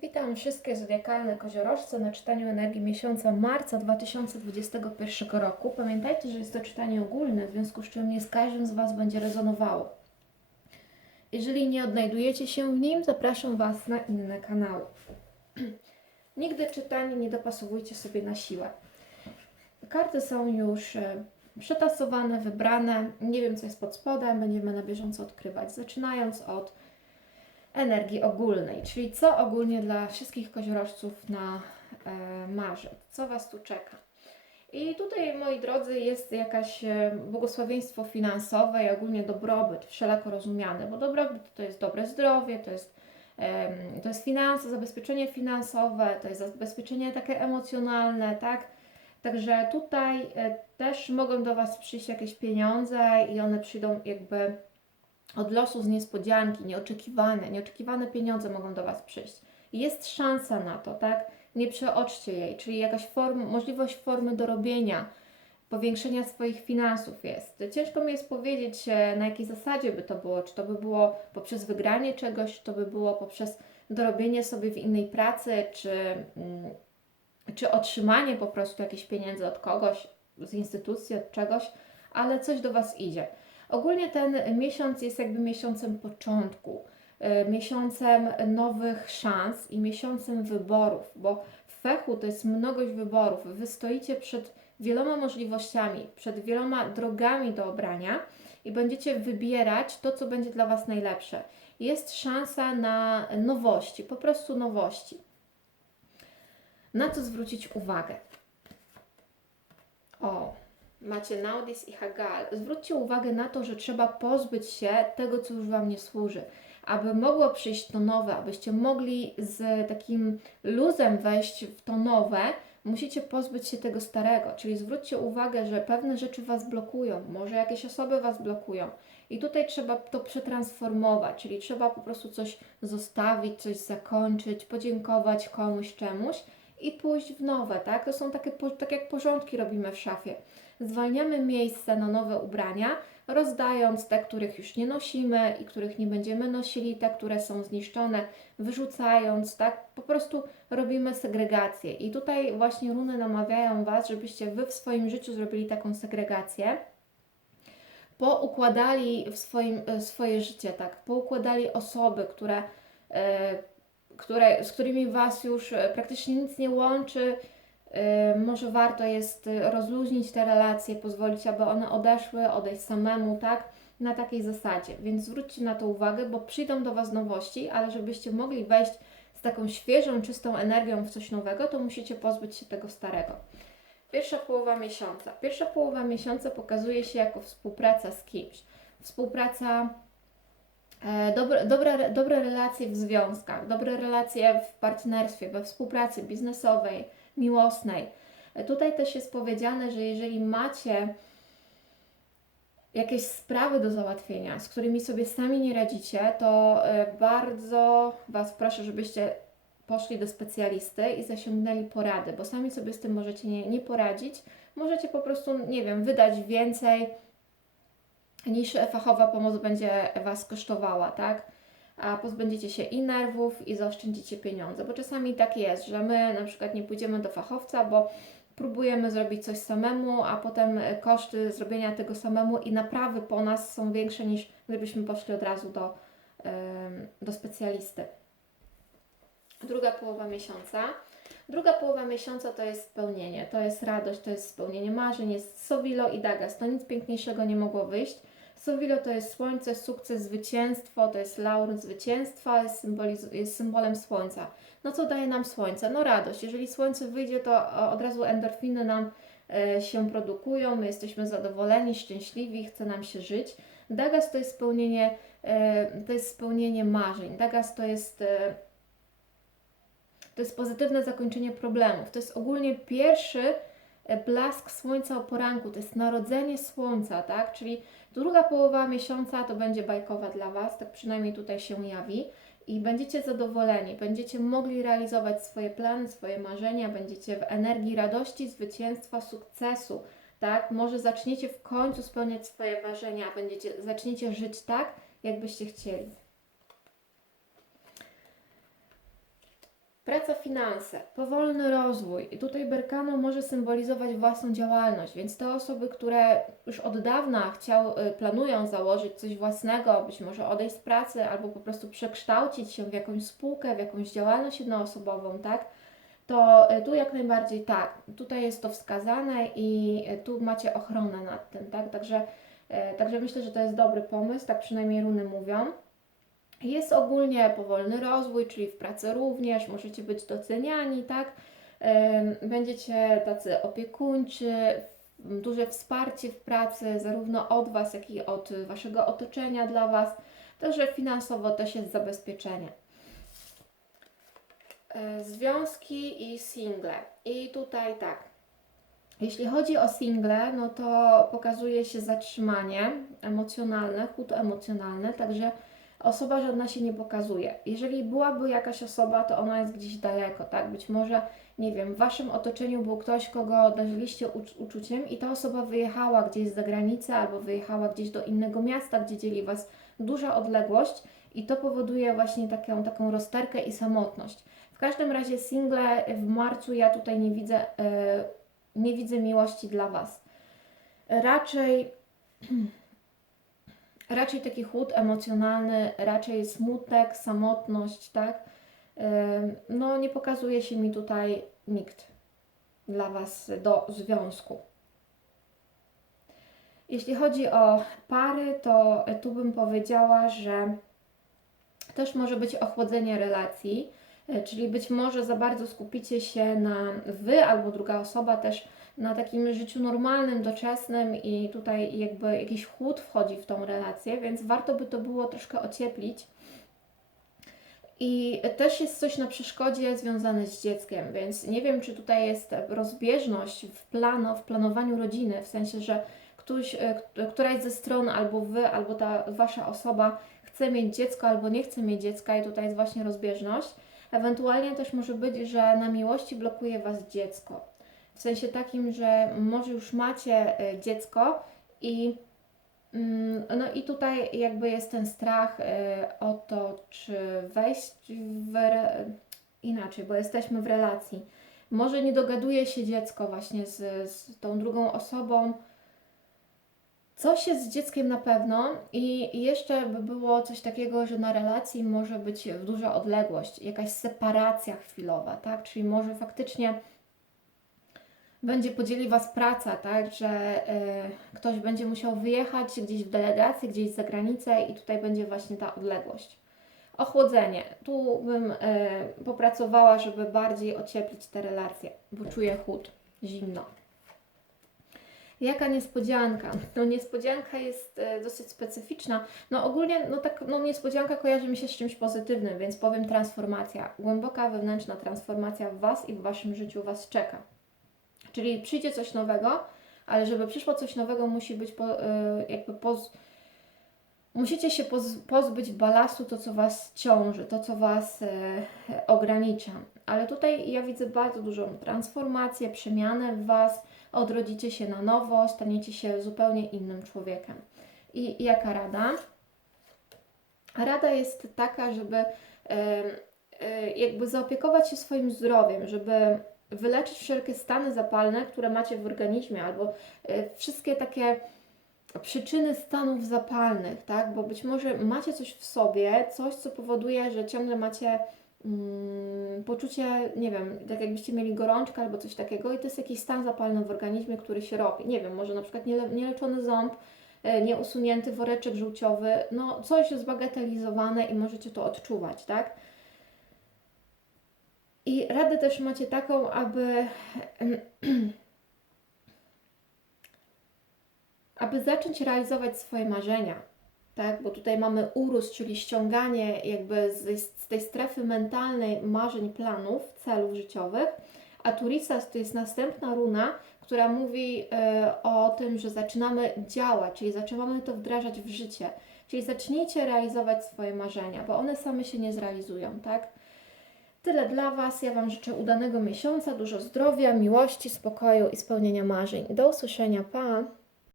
Witam wszystkie zodiakalne koziorożce na czytaniu energii miesiąca marca 2021 roku. Pamiętajcie, że jest to czytanie ogólne, w związku z czym nie z każdym z Was będzie rezonowało. Jeżeli nie odnajdujecie się w nim, zapraszam Was na inne kanały. Nigdy czytanie nie dopasowujcie sobie na siłę. Karty są już e, przetasowane, wybrane. Nie wiem, co jest pod spodem, będziemy na bieżąco odkrywać. Zaczynając od energii ogólnej, czyli co ogólnie dla wszystkich koziorożców na e, marzec, co Was tu czeka. I tutaj, moi drodzy, jest jakaś e, błogosławieństwo finansowe i ogólnie dobrobyt, wszelako rozumiany, bo dobrobyt to jest dobre zdrowie, to jest, to jest finanse, zabezpieczenie finansowe, to jest zabezpieczenie takie emocjonalne, tak? Także tutaj e, też mogą do Was przyjść jakieś pieniądze i one przyjdą jakby od losu z niespodzianki, nieoczekiwane, nieoczekiwane pieniądze mogą do Was przyjść. Jest szansa na to, tak? Nie przeoczcie jej, czyli jakaś form, możliwość formy dorobienia, powiększenia swoich finansów jest. Ciężko mi jest powiedzieć, e, na jakiej zasadzie by to było, czy to by było poprzez wygranie czegoś, czy to by było poprzez dorobienie sobie w innej pracy, czy, mm, czy otrzymanie po prostu jakichś pieniędzy od kogoś, z instytucji, od czegoś, ale coś do Was idzie. Ogólnie ten miesiąc jest jakby miesiącem początku, y, miesiącem nowych szans i miesiącem wyborów, bo w fechu to jest mnogość wyborów. Wy stoicie przed wieloma możliwościami, przed wieloma drogami do obrania i będziecie wybierać to, co będzie dla Was najlepsze. Jest szansa na nowości, po prostu nowości. Na co zwrócić uwagę? O, macie Naudis i Hagal. Zwróćcie uwagę na to, że trzeba pozbyć się tego, co już Wam nie służy. Aby mogło przyjść to nowe, abyście mogli z takim luzem wejść w to nowe, musicie pozbyć się tego starego. Czyli zwróćcie uwagę, że pewne rzeczy Was blokują, może jakieś osoby Was blokują. I tutaj trzeba to przetransformować, czyli trzeba po prostu coś zostawić, coś zakończyć, podziękować komuś, czemuś i pójść w nowe, tak? To są takie, tak jak porządki robimy w szafie. Zwalniamy miejsce na nowe ubrania, rozdając te, których już nie nosimy i których nie będziemy nosili, te, które są zniszczone, wyrzucając, tak? Po prostu robimy segregację. I tutaj właśnie runy namawiają Was, żebyście Wy w swoim życiu zrobili taką segregację poukładali w swoim, e, swoje życie, tak, poukładali osoby, które, e, które, z którymi Was już e, praktycznie nic nie łączy. Może warto jest e, rozluźnić te relacje, pozwolić, aby one odeszły, odejść samemu, tak, na takiej zasadzie. Więc zwróćcie na to uwagę, bo przyjdą do Was nowości, ale żebyście mogli wejść z taką świeżą, czystą energią w coś nowego, to musicie pozbyć się tego starego. Pierwsza połowa miesiąca. Pierwsza połowa miesiąca pokazuje się jako współpraca z kimś. Współpraca, e, dobre, dobre, dobre relacje w związkach, dobre relacje w partnerstwie, we współpracy biznesowej, miłosnej. Tutaj też jest powiedziane, że jeżeli macie jakieś sprawy do załatwienia, z którymi sobie sami nie radzicie, to e, bardzo Was proszę, żebyście poszli do specjalisty i zasięgnęli porady, bo sami sobie z tym możecie nie, nie poradzić. Możecie po prostu, nie wiem, wydać więcej niż fachowa pomoc będzie Was kosztowała, tak? Pozbędziecie się i nerwów, i zaoszczędzicie pieniądze, bo czasami tak jest, że my na przykład nie pójdziemy do fachowca, bo próbujemy zrobić coś samemu, a potem koszty zrobienia tego samemu i naprawy po nas są większe niż gdybyśmy poszli od razu do, do specjalisty druga połowa miesiąca. Druga połowa miesiąca to jest spełnienie, to jest radość, to jest spełnienie marzeń, jest Sowilo i Dagas. To nic piękniejszego nie mogło wyjść. Sowilo to jest słońce, sukces, zwycięstwo, to jest laur zwycięstwa, jest, jest symbolem słońca. No co daje nam słońce? No radość. Jeżeli słońce wyjdzie, to e, od razu endorfiny nam e, się produkują, my jesteśmy zadowoleni, szczęśliwi, chce nam się żyć. Dagas to jest spełnienie, e, to jest spełnienie marzeń. Dagas to jest e, to jest pozytywne zakończenie problemów. To jest ogólnie pierwszy blask słońca o poranku, to jest narodzenie słońca, tak? Czyli druga połowa miesiąca to będzie bajkowa dla Was, tak przynajmniej tutaj się jawi. I będziecie zadowoleni, będziecie mogli realizować swoje plany, swoje marzenia, będziecie w energii radości, zwycięstwa, sukcesu, tak? Może zaczniecie w końcu spełniać swoje marzenia, będziecie, zaczniecie żyć tak, jakbyście chcieli. Praca, finanse, powolny rozwój. I tutaj Berkano może symbolizować własną działalność, więc te osoby, które już od dawna chciał, y, planują założyć coś własnego, być może odejść z pracy albo po prostu przekształcić się w jakąś spółkę, w jakąś działalność jednoosobową, tak? To y, tu jak najbardziej tak. Tutaj jest to wskazane i y, tu macie ochronę nad tym, tak? Także, także myślę, że to jest dobry pomysł, tak przynajmniej runy mówią. Jest ogólnie powolny rozwój, czyli w pracy również możecie być doceniani, tak? Będziecie tacy opiekuńczy, duże wsparcie w pracy, zarówno od Was, jak i od Waszego otoczenia dla Was. Także finansowo też jest zabezpieczenie. E, Związki i single. I tutaj tak. Jeśli chodzi o single, no to pokazuje się zatrzymanie emocjonalne, chód emocjonalny, także osoba żadna się nie pokazuje. Jeżeli byłaby jakaś osoba, to ona jest gdzieś daleko, tak? Być może, nie wiem, w Waszym otoczeniu był ktoś, kogo darzyliście ucz- uczuciem i ta osoba wyjechała gdzieś za granicę albo wyjechała gdzieś do innego miasta, gdzie dzieli Was duża odległość i to powoduje właśnie taką, taką rozterkę i samotność. W każdym razie single w marcu ja tutaj nie widzę, e, nie widzę miłości dla Was. Raczej raczej taki chłód emocjonalny, raczej smutek, samotność, tak? No, nie pokazuje się mi tutaj nikt dla Was do związku. Jeśli chodzi o pary, to tu bym powiedziała, że też może być ochłodzenie relacji, y, czyli być może za bardzo skupicie się na Wy albo druga osoba też na takim życiu normalnym, doczesnym i tutaj jakby jakiś chłód wchodzi w tą relację, więc warto by to było troszkę ocieplić. I też jest coś na przeszkodzie związane z dzieckiem, więc nie wiem, czy tutaj jest rozbieżność w, plano, w planowaniu rodziny, w sensie, że ktoś, e, któraś ze stron, albo wy, albo ta wasza osoba chce mieć dziecko, albo nie chce mieć dziecka, i tutaj jest właśnie rozbieżność. Ewentualnie też może być, że na miłości blokuje was dziecko. W sensie takim, że może już macie e, dziecko i mm, no i tutaj jakby jest ten strach e, o to, czy wejść w re... inaczej, bo jesteśmy w relacji. Może nie dogaduje się dziecko właśnie z, z tą drugą osobą. Coś jest z dzieckiem na pewno i jeszcze by było coś takiego, że na relacji może być duża odległość, jakaś separacja chwilowa, tak? Czyli może faktycznie będzie podzieli Was praca, tak, że e, ktoś będzie musiał wyjechać gdzieś w delegację, gdzieś za granicę i tutaj będzie właśnie ta odległość. Ochłodzenie. Tu bym e, popracowała, żeby bardziej ocieplić te relacje, bo czuję chłód, zimno. Jaka niespodzianka? No niespodzianka jest e, dosyć specyficzna. No ogólnie, no tak, no niespodzianka kojarzy mi się z czymś pozytywnym, więc powiem transformacja. Głęboka wewnętrzna transformacja w Was i w Waszym życiu Was czeka. Czyli przyjdzie coś nowego, ale żeby przyszło coś nowego, musi być po, y, jakby poz... musicie się poz, pozbyć balastu, to co Was ciąży, to co Was y, ogranicza. Ale tutaj ja widzę bardzo dużą transformację, przemianę w Was, odrodzicie się na nowo, staniecie się zupełnie innym człowiekiem. I jaka rada? Rada jest taka, żeby y, jakby zaopiekować się swoim zdrowiem, żeby wyleczyć wszelkie stany zapalne, które macie w organizmie, albo e, wszystkie takie przyczyny stanów zapalnych, tak? Bo być może macie coś w sobie, coś, co powoduje, że ciągle macie mm, poczucie, nie wiem, tak jakbyście mieli gorączkę albo coś takiego i to jest jakiś stan zapalny w organizmie, który się robi. Nie wiem, może na przykład niele, nieleczony ząb, e, nieusunięty woreczek żółciowy, no coś zbagatelizowane i możecie to odczuwać, tak? I radę też macie taką, aby, aby zacząć realizować swoje marzenia, tak? Bo tutaj mamy urus, czyli ściąganie jakby z, z tej strefy mentalnej marzeń, planów, celów życiowych, a Turisas to jest następna runa, która mówi e, o tym, że zaczynamy działać, czyli zaczynamy to wdrażać w życie. Czyli zacznijcie realizować swoje marzenia, bo one same się nie zrealizują, tak? Tyle dla Was. Ja Wam życzę udanego miesiąca, dużo zdrowia, miłości, spokoju i spełnienia marzeń. Do usłyszenia. Pa!